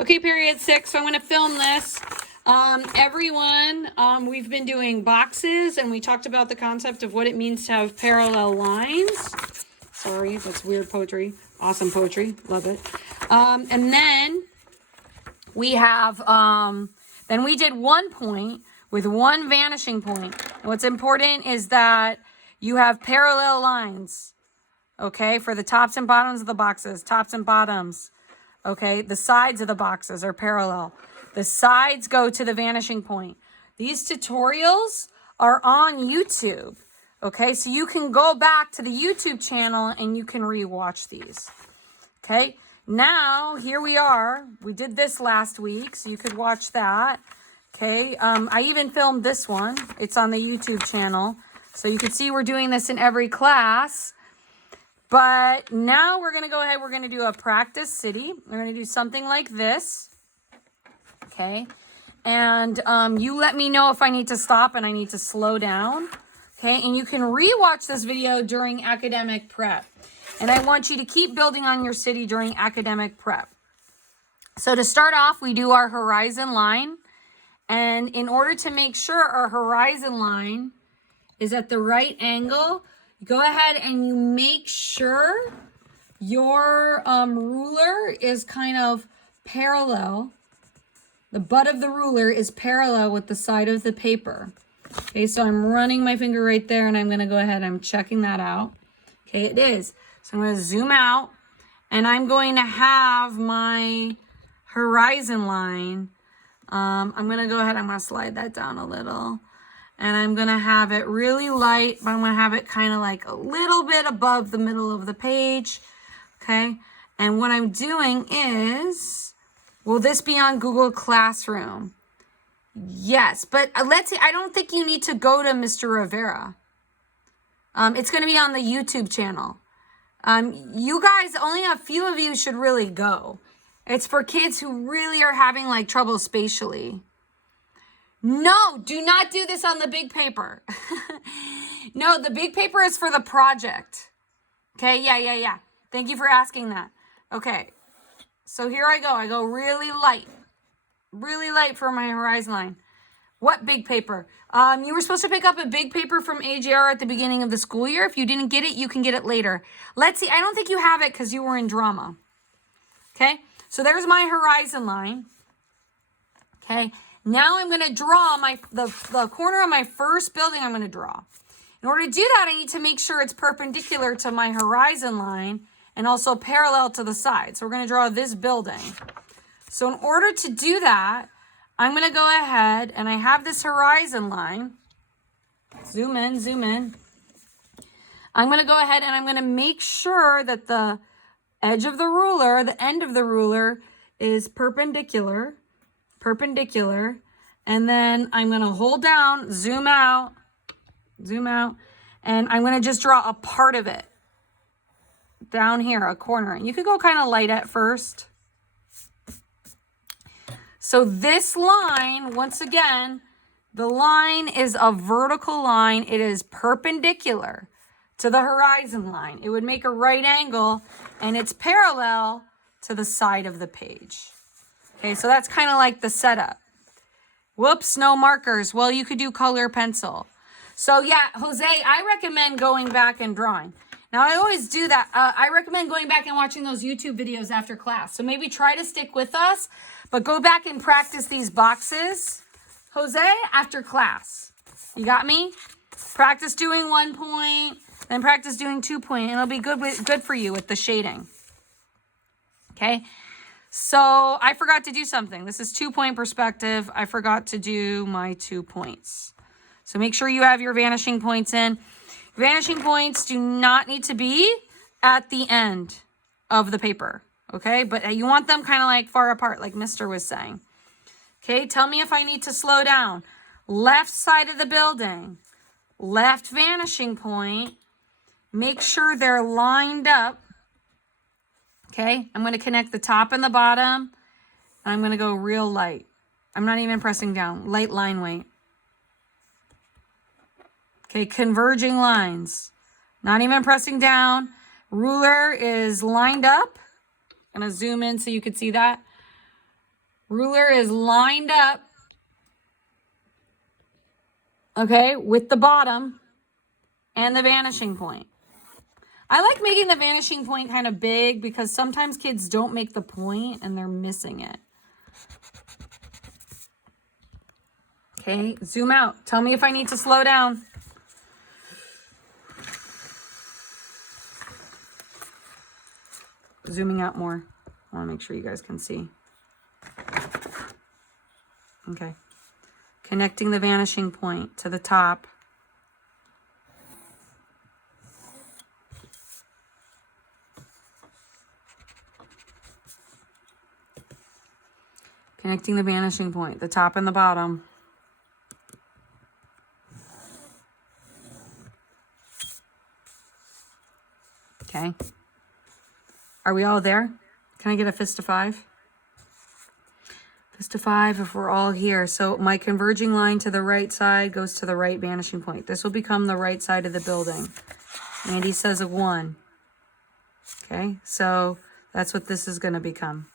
Okay, period 6. So I'm going to film this. Everyone, we've been doing boxes, and we talked about the concept of what it means to have parallel lines. Sorry, that's weird poetry. Awesome poetry. Love it. And then we have, then we did 1 point with 1 vanishing point. And what's important is that you have parallel lines, okay, for the tops and bottoms of the boxes, tops and bottoms. Okay, the sides of the boxes are parallel. The sides go to the vanishing point. These tutorials are on YouTube. Okay, so you can go back to the YouTube channel and you can rewatch these. Okay, now here we are. We did this last week, so you could watch that. Okay, I even filmed this one. It's on the YouTube channel. So you can see we're doing this in every class. But now we're going to go ahead, we're going to do a practice city. We're going to do something like this, okay? And you let me know if I need to stop and I need to slow down, okay? And you can rewatch this video during academic prep. And I want you to keep building on your city during academic prep. So to start off, we do our horizon line. And in order to make sure our horizon line is at the right angle, go ahead and you make sure your ruler is kind of parallel. The butt of the ruler is parallel with the side of the paper. Okay, so I'm running my finger right there and I'm going to go ahead. I'm checking that out. Okay, it is. So I'm going to zoom out and I'm going to have my horizon line. I'm going to go ahead. I'm going to slide that down a little. And I'm going to have it really light, but I'm going to have it kind of like a little bit above the middle of the page, okay? And what I'm doing is, will this be on Google Classroom? Yes, but let's see, I don't think you need to go to Mr. Rivera. It's going to be on the YouTube channel. You guys, only a few of you should really go. It's for kids who really are having like trouble spatially. No, do not do this on the big paper. No, the big paper is for the project. Okay, yeah. Thank you for asking that. Okay, so here I go. I go really light for my horizon line. What big paper? You were supposed to pick up a big paper from AJR at the beginning of the school year. If you didn't get it, you can get it later. Let's see. I don't think you have it because you were in drama. Okay, so there's my horizon line. Okay. Now I'm going to draw the corner of my first building I'm going to draw. In order to do that, I need to make sure it's perpendicular to my horizon line and also parallel to the side. So we're going to draw this building. So in order to do that, I'm going to go ahead and I have this horizon line. Zoom in. I'm going to go ahead and I'm going to make sure that the edge of the ruler, the end of the ruler is perpendicular. And then I'm going to hold down, zoom out, and I'm going to just draw a part of it down here, a corner. You could go kind of light at first. So this line, once again, the line is a vertical line. It is perpendicular to the horizon line. It would make a right angle, and it's parallel to the side of the page. Okay, so that's kind of like the setup. Whoops, no markers. Well, you could do color pencil. So yeah, Jose, I recommend going back and drawing. Now, I always do that. I recommend going back and watching those YouTube videos after class. So maybe try to stick with us, but go back and practice these boxes, Jose, after class. You got me? Practice doing 1 point, then practice doing 2 point, and it'll be good for you with the shading. Okay? So I forgot to do something. This is 2 point perspective. I forgot to do my 2 points. So make sure you have your vanishing points in. Vanishing points do not need to be at the end of the paper, okay? But you want them kind of like far apart, like Mr. was saying. Okay, tell me if I need to slow down. Left side of the building, left vanishing point. Make sure they're lined up. Okay, I'm going to connect the top and the bottom. And I'm going to go real light. I'm not even pressing down. Light line weight. Okay, converging lines. Not even pressing down. Ruler is lined up. I'm going to zoom in so you can see that. Ruler is lined up, okay, with the bottom and the vanishing point. I like making the vanishing point kind of big because sometimes kids don't make the point and they're missing it. Okay, zoom out. Tell me if I need to slow down. Zooming out more. I want to make sure you guys can see. Okay. Connecting the vanishing point to the top. Connecting the vanishing point, the top and the bottom. Okay. Are we all there? Can I get a fist of 5? Fist of 5 if we're all here. So my converging line to the right side goes to the right vanishing point. This will become the right side of the building. Andy says a 1. Okay, so that's what this is going to become.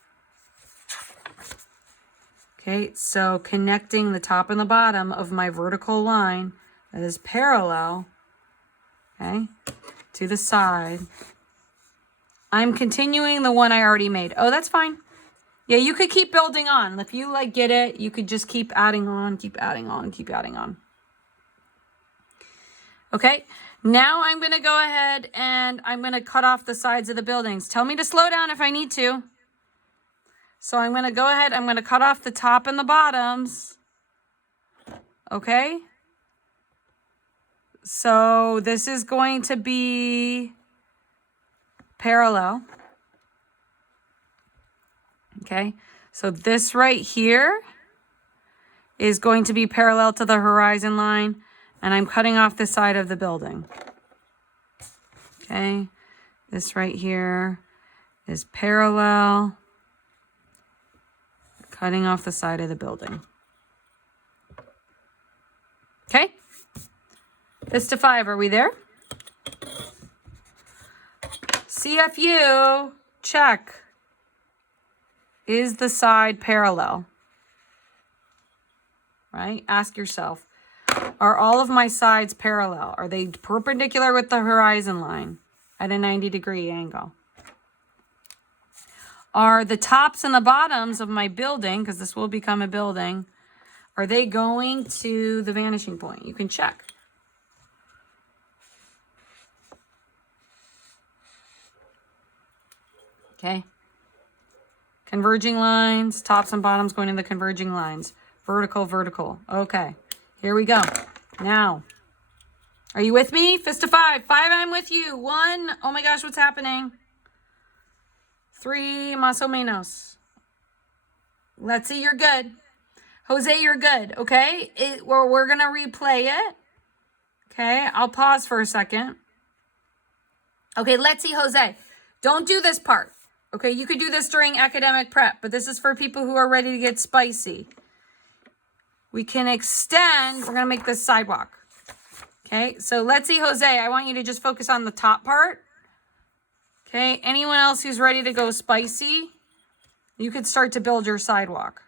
Okay, so connecting the top and the bottom of my vertical line that is parallel, okay, to the side. I'm continuing the one I already made. Oh, that's fine. Yeah, you could keep building on. If you like get it, you could just keep adding on, keep adding on, keep adding on. Okay, now I'm going to go ahead and I'm going to cut off the sides of the buildings. Tell me to slow down if I need to. So I'm going to go ahead, I'm going to cut off the top and the bottoms. Okay. So this is going to be parallel. Okay. So this right here is going to be parallel to the horizon line, and I'm cutting off the side of the building. Okay. This right here is parallel. Cutting off the side of the building. Okay. Fist of 5, are we there? CFU, check. Is the side parallel? Right? Ask yourself, are all of my sides parallel? Are they perpendicular with the horizon line at a 90-degree angle? Are the tops and the bottoms of my building, because this will become a building, are they going to the vanishing point? You can check. Okay. Converging lines, tops and bottoms going to the converging lines. Vertical, vertical. Okay, here we go. Now, are you with me? Fist of 5. 5, I'm with you. 1, oh my gosh, what's happening? 3, más o menos. Let's see, you're good. Jose, you're good, okay? We're going to replay it. Okay, I'll pause for a second. Okay, let's see, Jose. Don't do this part. Okay, you could do this during academic prep, but this is for people who are ready to get spicy. We can extend. We're going to make this sidewalk. Okay, so let's see, Jose. I want you to just focus on the top part. Okay, anyone else who's ready to go spicy, you could start to build your sidewalk.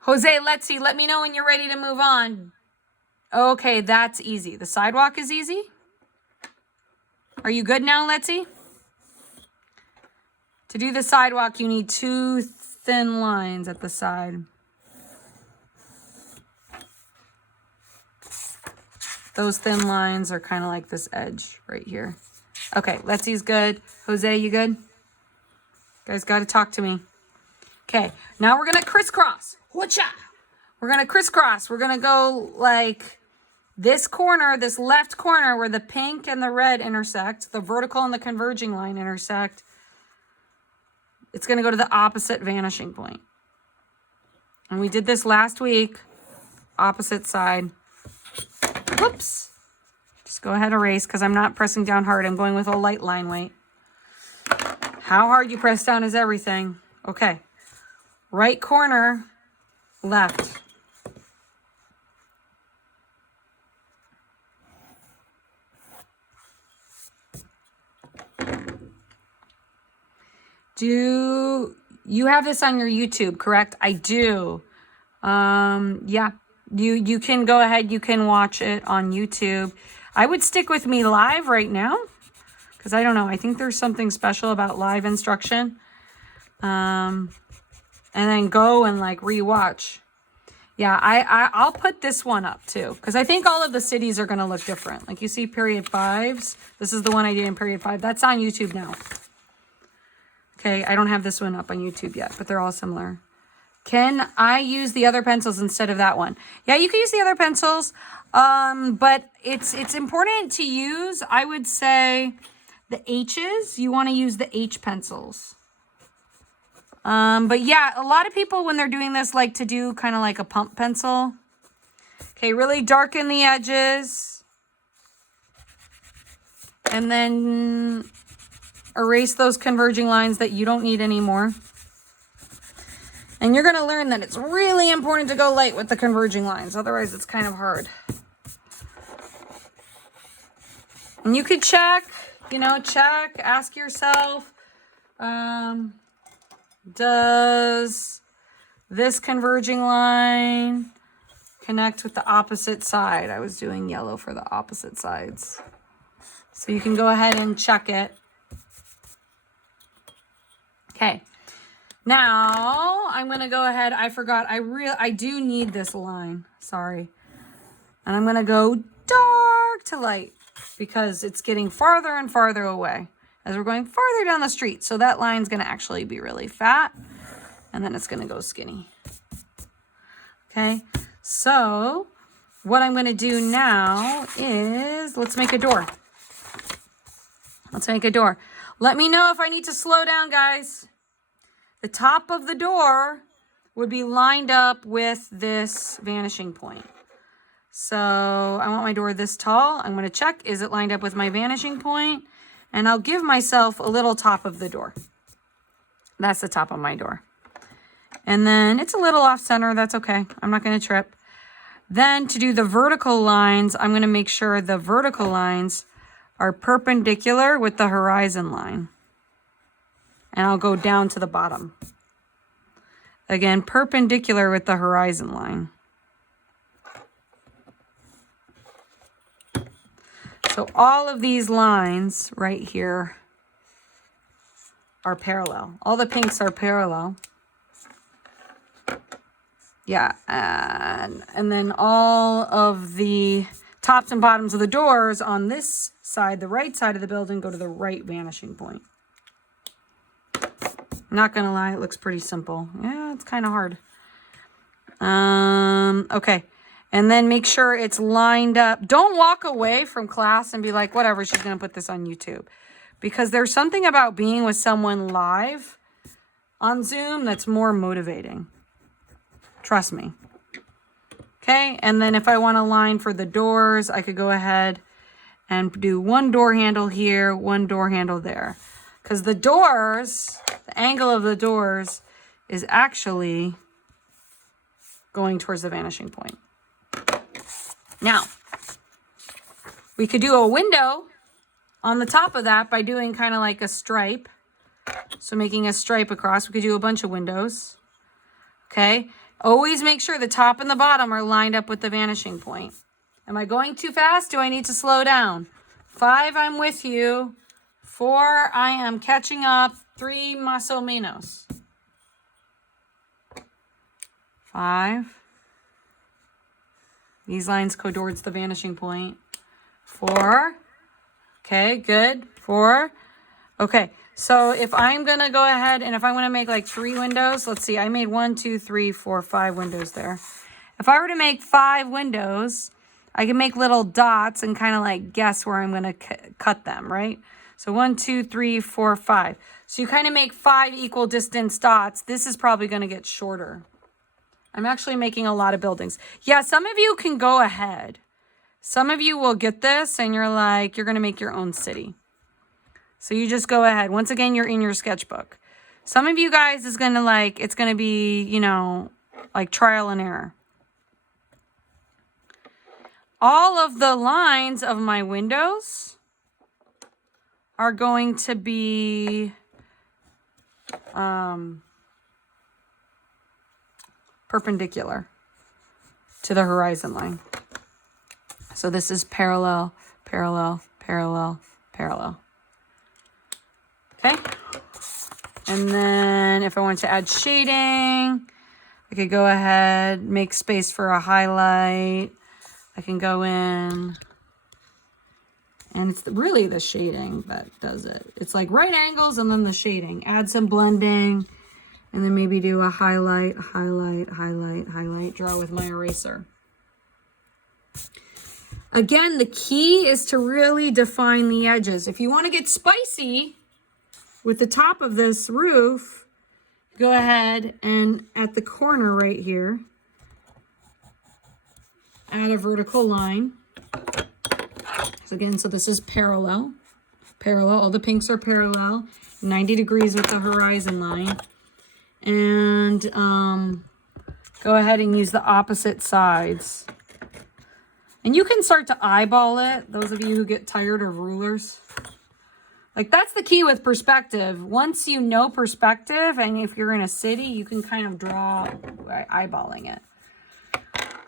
Jose, let's see. Let me know when you're ready to move on. Okay, that's easy. The sidewalk is easy. Are you good now, Letzi? To do the sidewalk, you need 2 thin lines at the side. Those thin lines are kind of like this edge right here. Okay, Letzi's good. Jose, you good? You guys got to talk to me. Okay, now we're going to crisscross. Whatcha? We're going to crisscross. We're going to go like this corner, this left corner where the pink and the red intersect, the vertical and the converging line intersect. It's going to go to the opposite vanishing point. And we did this last week. Opposite side. Whoops. Just go ahead and erase because I'm not pressing down hard. I'm going with a light line weight. How hard you press down is everything. Okay. Right corner, left. Do you have this on your YouTube, correct? I do. Yeah, you can go ahead. You can watch it on YouTube. I would stick with me live right now because I don't know. I think there's something special about live instruction. And then go and like rewatch. Yeah, I'll put this one up too because I think all of the cities are going to look different. Like you see period 5s. This is the one I did in period 5. That's on YouTube now. Okay, I don't have this one up on YouTube yet, but they're all similar. Can I use the other pencils instead of that one? Yeah, you can use the other pencils, but it's important to use, I would say, the H's. You want to use the H pencils. But yeah, a lot of people when they're doing this like to do kind of like a pump pencil. Okay, really darken the edges. And then erase those converging lines that you don't need anymore. And you're going to learn that it's really important to go light with the converging lines. Otherwise, it's kind of hard. And you could check, ask yourself, does this converging line connect with the opposite side? I was doing yellow for the opposite sides. So you can go ahead and check it. Okay. Now, I'm going to go ahead. I forgot. I do need this line. Sorry. And I'm going to go dark to light because it's getting farther and farther away as we're going farther down the street. So that line's going to actually be really fat and then it's going to go skinny. Okay. So what I'm going to do now is let's make a door. Let's make a door. Let me know if I need to slow down, guys. The top of the door would be lined up with this vanishing point. So I want my door this tall. I'm going to check, is it lined up with my vanishing point? And I'll give myself a little top of the door. That's the top of my door. And then it's a little off center. That's okay. I'm not going to trip. Then to do the vertical lines, I'm going to make sure the vertical lines are perpendicular with the horizon line. And I'll go down to the bottom. Again, perpendicular with the horizon line. So all of these lines right here are parallel. All the pinks are parallel. Yeah, and then all of the tops and bottoms of the doors on this side, the right side of the building, go to the right vanishing point. Not gonna lie, it looks pretty simple. Yeah, it's kind of hard. Okay. And then make sure it's lined up. Don't walk away from class and be like, whatever, she's gonna put this on YouTube. Because there's something about being with someone live on Zoom that's more motivating. Trust me. Okay, and then if I want a line for the doors, I could go ahead and do one door handle here, one door handle there. Because the doors, the angle of the doors is actually going towards the vanishing point. Now, we could do a window on the top of that by doing kind of like a stripe. So making a stripe across, we could do a bunch of windows. Okay, always make sure the top and the bottom are lined up with the vanishing point. Am I going too fast? Do I need to slow down? 5, I'm with you. 4, I am catching up. 3, más o menos. 5. These lines go towards the vanishing point. 4. Okay, good. 4. Okay, so if I'm going to go ahead and if I want to make like 3 windows, let's see, I made 1, 2, 3, 4, 5 windows there. If I were to make 5 windows, I can make little dots and kind of like guess where I'm going to cut them, right? So 1, 2, 3, 4, 5. So you kind of make 5 equal distance dots. This is probably going to get shorter. I'm actually making a lot of buildings. Yeah, some of you can go ahead. Some of you will get this and you're like, you're going to make your own city. So you just go ahead. Once again, you're in your sketchbook. Some of you guys is going to like, it's going to be, you know, like trial and error. All of the lines of my windows are going to be perpendicular to the horizon line. So this is parallel, parallel, parallel, parallel. Okay. And then if I want to add shading, I could go ahead, make space for a highlight. I can go in, and it's really the shading that does it. It's like right angles and then the shading. Add some blending, and then maybe do a highlight, highlight, highlight, highlight, draw with my eraser. Again, the key is to really define the edges. If you want to get spicy with the top of this roof, go ahead and at the corner right here, add a vertical line. So again, so this is parallel, parallel, all the pinks are parallel, 90 degrees with the horizon line. And go ahead and use the opposite sides. And you can start to eyeball it, those of you who get tired of rulers. Like, that's the key with perspective. Once you know perspective, and if you're in a city, you can kind of draw by eyeballing it.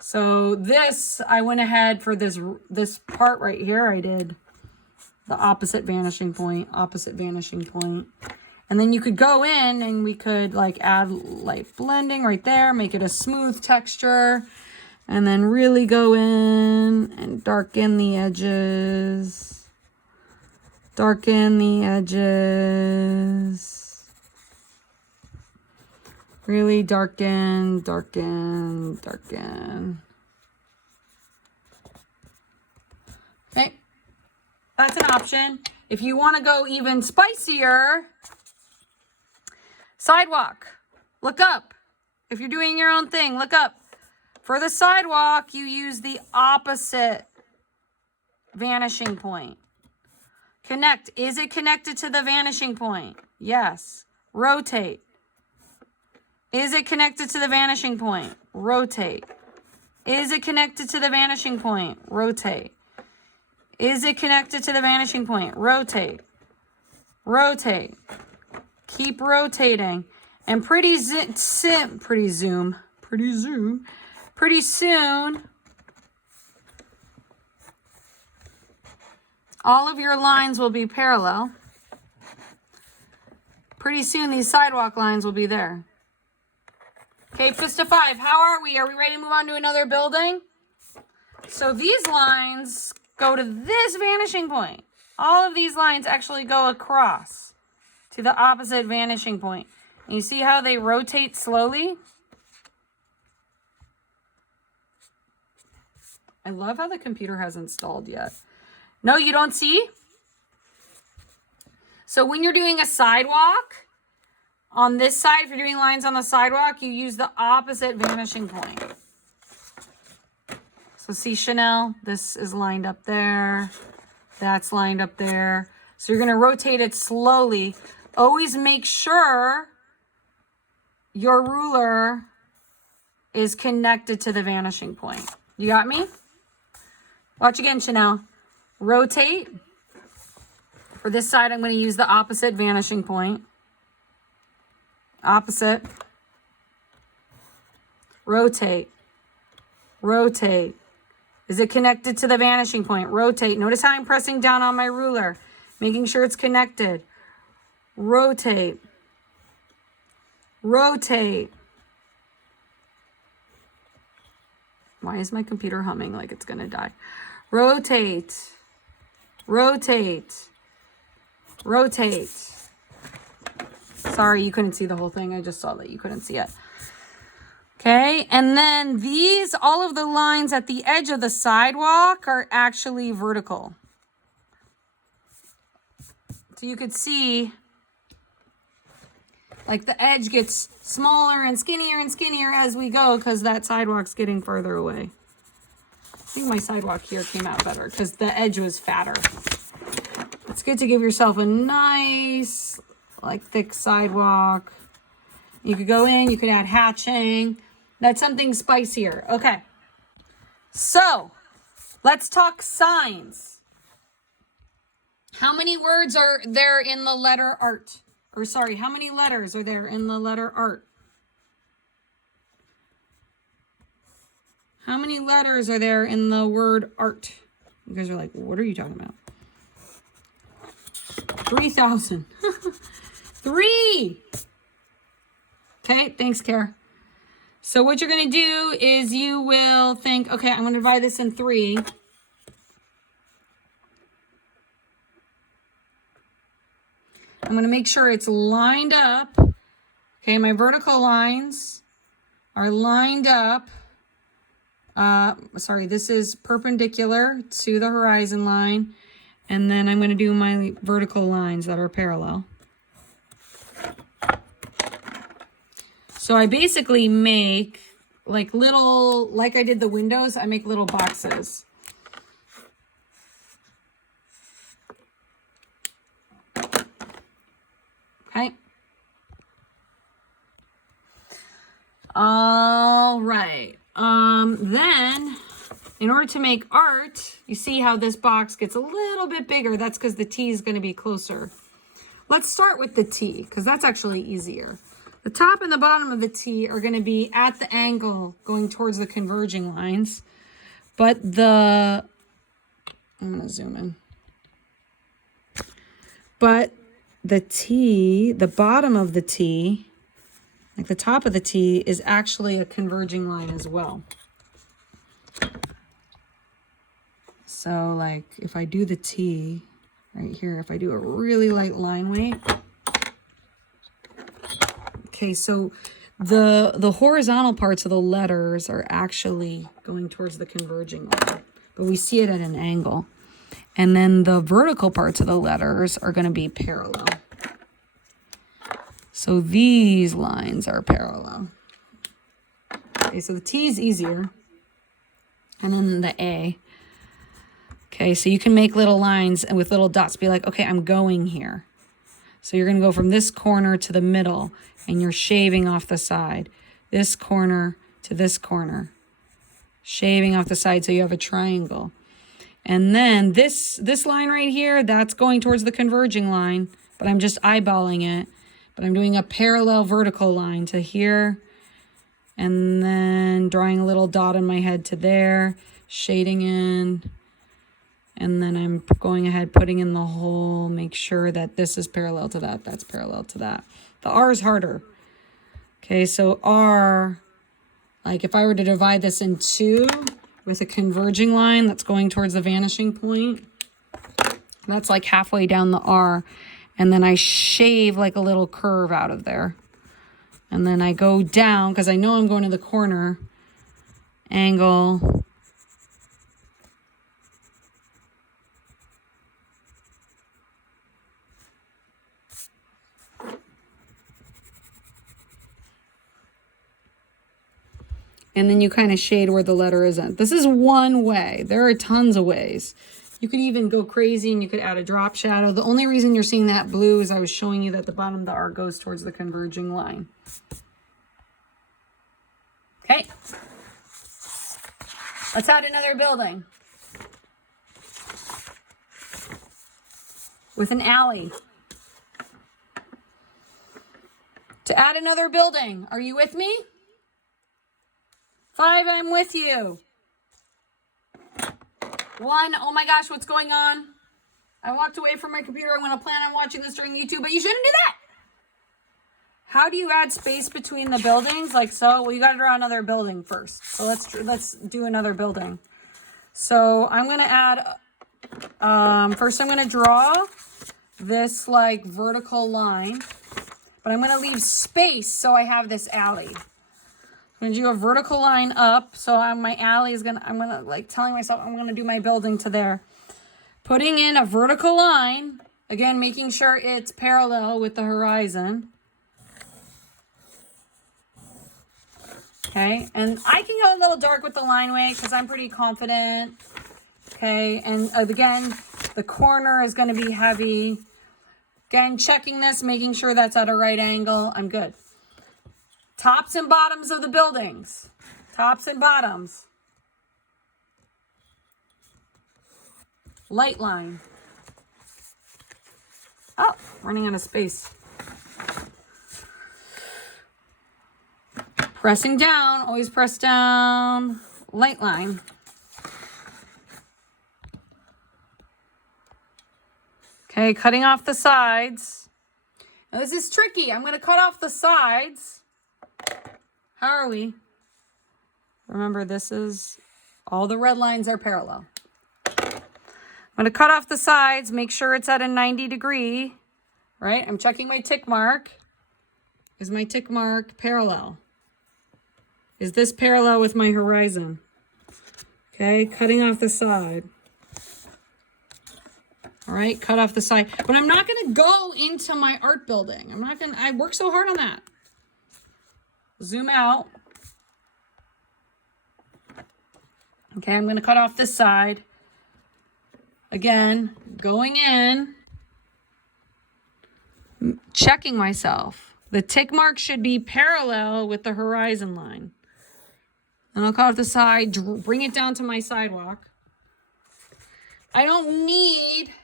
So this, I went ahead for this part right here, I did the opposite vanishing point, opposite vanishing point. And then you could go in and we could like add light blending right there, make it a smooth texture. And then really go in and darken the edges. Darken the edges. Really darken, darken, darken. Okay, that's an option. If you want to go even spicier, sidewalk, look up. If you're doing your own thing, look up. For the sidewalk, you use the opposite vanishing point. Connect. Is it connected to the vanishing point? Yes. Rotate. Is it connected to the vanishing point? Rotate. Is it connected to the vanishing point? Rotate. Is it connected to the vanishing point? Rotate. Rotate. Keep rotating. And pretty soon, all of your lines will be parallel. Pretty soon, these sidewalk lines will be there. Okay, Fist of 5, how are we? Are we ready to move on to another building? So these lines go to this vanishing point. All of these lines actually go across to the opposite vanishing point. And you see how they rotate slowly? I love how the computer hasn't stalled yet. No, you don't see? So when you're doing a sidewalk, on this side, if you're doing lines on the sidewalk, you use the opposite vanishing point. So see, Chanel, this is lined up there. That's lined up there. So you're going to rotate it slowly. Always make sure your ruler is connected to the vanishing point. You got me? Watch again, Chanel. Rotate. For this side, I'm going to use the opposite vanishing point. Opposite. Rotate. Rotate. Is it connected to the vanishing point? Rotate. Notice how I'm pressing down on my ruler, making sure it's connected. Rotate. Rotate. Why is my computer humming like it's going to die? Rotate. Rotate. Rotate. Sorry, you couldn't see the whole thing. I just saw that you couldn't see it. Okay, and then these, all of the lines at the edge of the sidewalk are actually vertical. So you could see, like, the edge gets smaller and skinnier as we go because that sidewalk's getting further away. I think my sidewalk here came out better because the edge was fatter. It's good to give yourself a nice, like, thick sidewalk. You could go in, you could add hatching. That's something spicier. Okay. So, let's talk signs. How many words are there in the letter art? or sorry, how many letters are there in the letter art? How many letters are there in the word art? You guys are like, what are you talking about? 3,000. 3. Okay, thanks, Kara. So what you're going to do is you will think, okay, I'm going to divide this in 3. I'm going to make sure it's lined up. Okay, my vertical lines are lined up. Sorry, this is perpendicular to the horizon line. And then I'm going to do my vertical lines that are parallel. So I basically make like little, like I did the windows, I make little boxes. Okay. All right. Then in order to make art, you see how this box gets a little bit bigger. That's because the T is going to be closer. Let's start with the T because that's actually easier. The top and the bottom of the T are going to be at the angle going towards the converging lines. But I'm going to zoom in. But the T, the bottom of the T, like the top of the T, is actually a converging line as well. So like if I do the T right here, if I do a really light line weight. Okay, so the horizontal parts of the letters are actually going towards the converging line, but we see it at an angle. And then the vertical parts of the letters are going to be parallel. So these lines are parallel. Okay, so the T is easier. And then the A. Okay, so you can make little lines and with little dots be like, okay, I'm going here. So you're going to go from this corner to the middle and you're shaving off the side. This corner to this corner. Shaving off the side so you have a triangle. And then this line right here, that's going towards the converging line, but I'm just eyeballing it. But I'm doing a parallel vertical line to here. And then drawing a little dot in my head to there, shading in. And then I'm going ahead, putting in the hole, make sure that this is parallel to that, that's parallel to that. The R is harder. Okay, so R, like if I were to divide this in 2 with a converging line that's going towards the vanishing point, that's like halfway down the R. And then I shave like a little curve out of there. And then I go down, because I know I'm going to the corner, angle, and then you kind of shade where the letter is at. This is one way. There are tons of ways. You could even go crazy and you could add a drop shadow. The only reason you're seeing that blue is I was showing you that the bottom of the R goes towards the converging line. Okay. Let's add another building. With an alley. To add another building. Are you with me? 5, I'm with you. 1, oh my gosh, what's going on? I walked away from my computer. I'm going to plan on watching this during YouTube, but you shouldn't do that. How do you add space between the buildings? Like so? Well, you got to draw another building first. So let's do another building. So I'm going to add, first I'm going to draw this like vertical line, but I'm going to leave space so I have this alley. I'm going to do a vertical line up. So my alley is I'm going to like telling myself I'm going to do my building to there. Putting in a vertical line, again, making sure it's parallel with the horizon. Okay, and I can go a little dark with the line weight because I'm pretty confident. Okay, and again, the corner is going to be heavy. Again, checking this, making sure that's at a right angle. I'm good. Tops and bottoms of the buildings. Tops and bottoms. Light line. Oh, running out of space. Pressing down, always press down, light line. Okay, cutting off the sides. Now this is tricky. I'm going to cut off the sides. How are we? Remember, this is, all the red lines are parallel. I'm going to cut off the sides, make sure it's at a 90 degree, right? I'm checking my tick mark. Is my tick mark parallel? Is this parallel with my horizon? Okay, cutting off the side. All right, cut off the side. But I'm not going to go into my art building. I worked so hard on that. Zoom out. Okay, I'm going to cut off this side. Again, going in, checking myself. The tick mark should be parallel with the horizon line. And I'll cut off the side, bring it down to my sidewalk. I don't need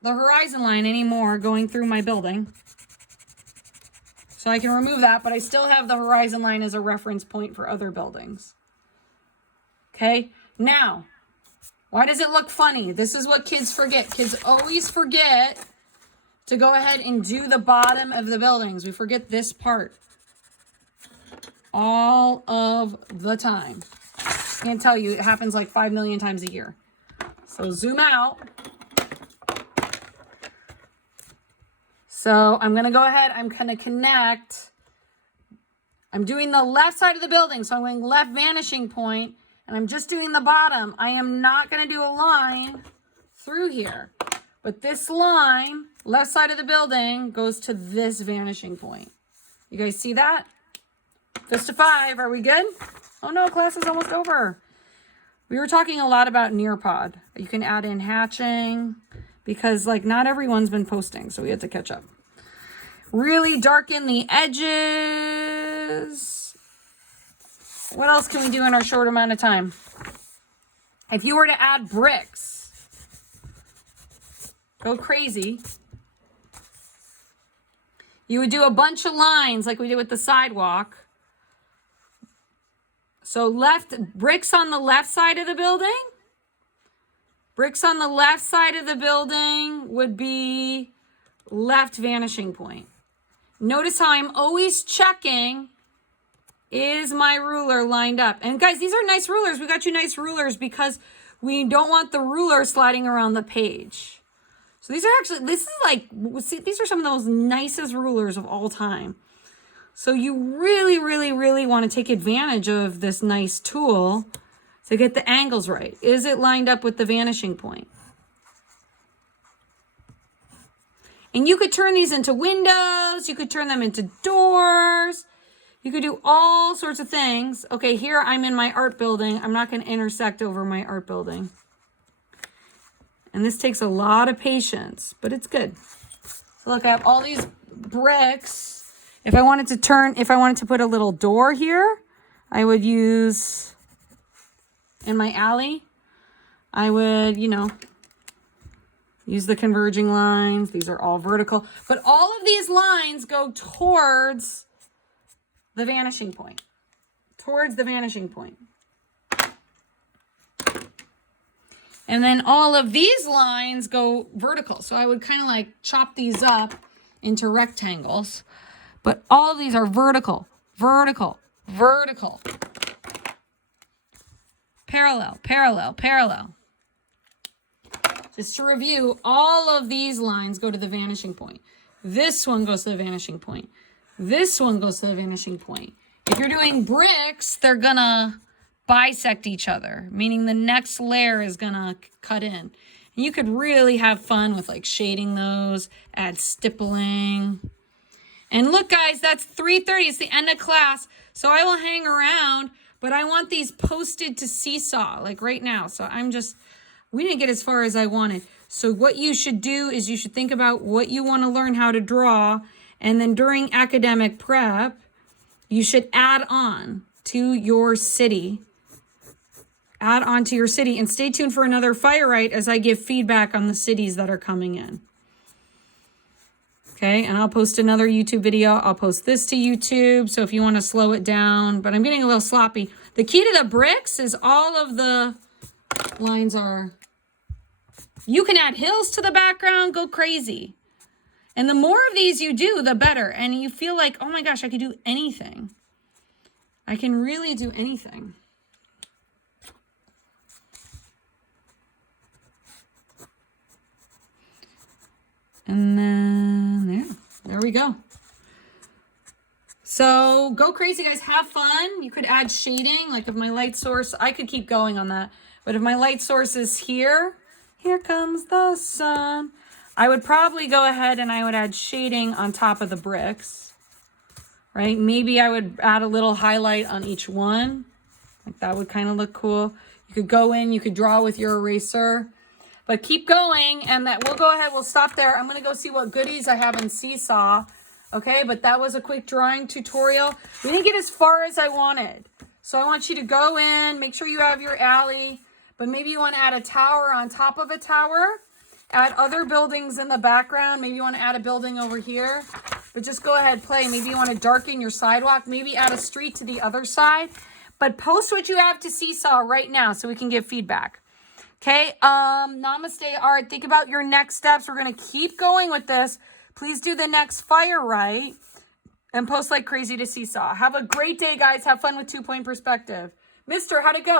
the horizon line anymore going through my building. So I can remove that, but I still have the horizon line as a reference point for other buildings. Okay, now, why does it look funny? This is what kids forget. Kids always forget to go ahead and do the bottom of the buildings. We forget this part all of the time. I can't tell you, it happens like 5 million times a year. So zoom out. So I'm going to go ahead, I'm going to connect. I'm doing the left side of the building, so I'm going left vanishing point, and I'm just doing the bottom. I am not going to do a line through here. But this line, left side of the building, goes to this vanishing point. You guys see that? Fist to 5, are we good? Oh no, class is almost over. We were talking a lot about Nearpod. You can add in hatching because like not everyone's been posting, so we had to catch up. Really darken the edges. What else can we do in our short amount of time? If you were to add bricks, go crazy. You would do a bunch of lines like we did with the sidewalk. So bricks on the left side of the building. Bricks on the left side of the building would be left vanishing point. Notice how I'm always checking, is my ruler lined up? And guys, these are nice rulers. We got you nice rulers because we don't want the ruler sliding around the page. So these are actually, these are some of the most nicest rulers of all time. So you really, really, really want to take advantage of this nice tool to get the angles right. Is it lined up with the vanishing point? And you could turn these into windows. You could turn them into doors. You could do all sorts of things. Okay, here I'm in my art building. I'm not going to intersect over my art building. And this takes a lot of patience, but it's good. So look, I have all these bricks. If I wanted to put a little door here, I would use, in my alley, I would, use the converging lines. These are all vertical. But all of these lines go towards the vanishing point. Towards the vanishing point. And then all of these lines go vertical. So I would kind of like chop these up into rectangles. But all of these are vertical, vertical, vertical. Parallel, parallel, parallel. Just to review, all of these lines go to the vanishing point. This one goes to the vanishing point. This one goes to the vanishing point. If you're doing bricks, they're gonna bisect each other, meaning the next layer is gonna cut in. And you could really have fun with like shading those, add stippling. And look, guys, that's 3:30. It's the end of class. So I will hang around, but I want these posted to Seesaw, like right now. So we didn't get as far as I wanted. So what you should do is you should think about what you want to learn how to draw. And then during academic prep, you should add on to your city. Add on to your city. And stay tuned for another Fire Right as I give feedback on the cities that are coming in. Okay, and I'll post another YouTube video. I'll post this to YouTube, so if you want to slow it down, but I'm getting a little sloppy. The key to the bricks is all of the lines are, you can add hills to the background, go crazy. And the more of these you do, the better. And you feel like, oh my gosh, I could do anything. I can really do anything. And then there we go. So go crazy, guys. Have fun. You could add shading. Like if my light source, I could keep going on that. But if my light source is here comes the sun. I would probably go ahead and I would add shading on top of the bricks, right? Maybe I would add a little highlight on each one. Like that would kind of look cool. You could go in, you could draw with your eraser. But keep going, and that we'll go ahead, we'll stop there. I'm going to go see what goodies I have in Seesaw. Okay, but that was a quick drawing tutorial. We didn't get as far as I wanted. So I want you to go in, make sure you have your alley, but maybe you want to add a tower on top of a tower, add other buildings in the background. Maybe you want to add a building over here, but just go ahead, play. Maybe you want to darken your sidewalk, maybe add a street to the other side, but post what you have to Seesaw right now so we can get feedback. Okay, Namaste Art. Think about your next steps. We're going to keep going with this. Please do the next fire right and post like crazy to Seesaw. Have a great day, guys. Have fun with 2-point perspective. Mister, how'd it go?